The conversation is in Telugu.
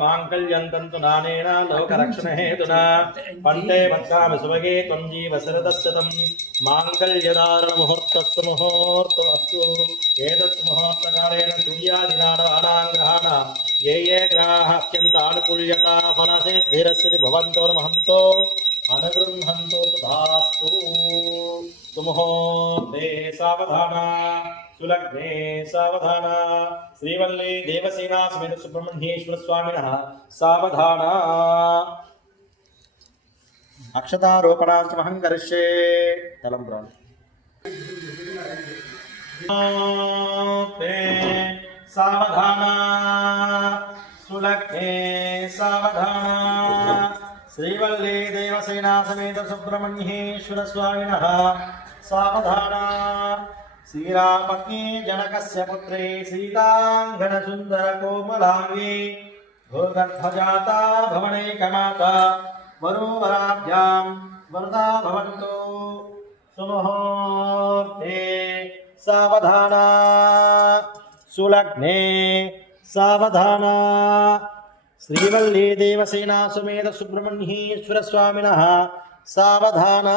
మాంగళ్యం తంతు నానేన లోకరక్షణ హేతునా పంటే భద్రామి సుభగే త్వం జీవ శరదశతం మాంగళ్యదారణ ముహూర్తస్సు ముహూర్తమస్తు ఏతత్ ముహూర్తకాలేన సూర్యాదినాడానాం గ్రహాణాం ఏ ఏ గ్రహాः అత్యంతానుకూల్యతా ఫలసిద్ధిరస్యతి భవంతోర్మహంతో అనుగృహంతో తదాస్తు సుముహూర్తే సావధాన. సులగ్నే సావధాన శ్రీవల్లి దేవసేనా సమేత సుబ్రహ్మణ్యేశ్వర స్వామిన సావధాన అక్షతారోపణాంచమహం కరిష్యే తలంబ్రాలు సావధాన సులగ్నే సావధాన శ్రీవల్లి దేవసేనా సమేత సుబ్రహ్మణ్యేశ్వర స్వామిన సావధాన శ్రీరామగ్నే జనకస్య పుత్రే సీతాంగన సుందర కోమలాంగి భూగర్భజాత భవనైకమాత వరోవరాభ్యాం వరదా భవంతు సుముహూర్తే సావధానా సులగ్నే సావధానా శ్రీవల్లీ దేవసేనా సుమేధ సుబ్రహ్మణ్యేశ్వర స్వామిన సావధానా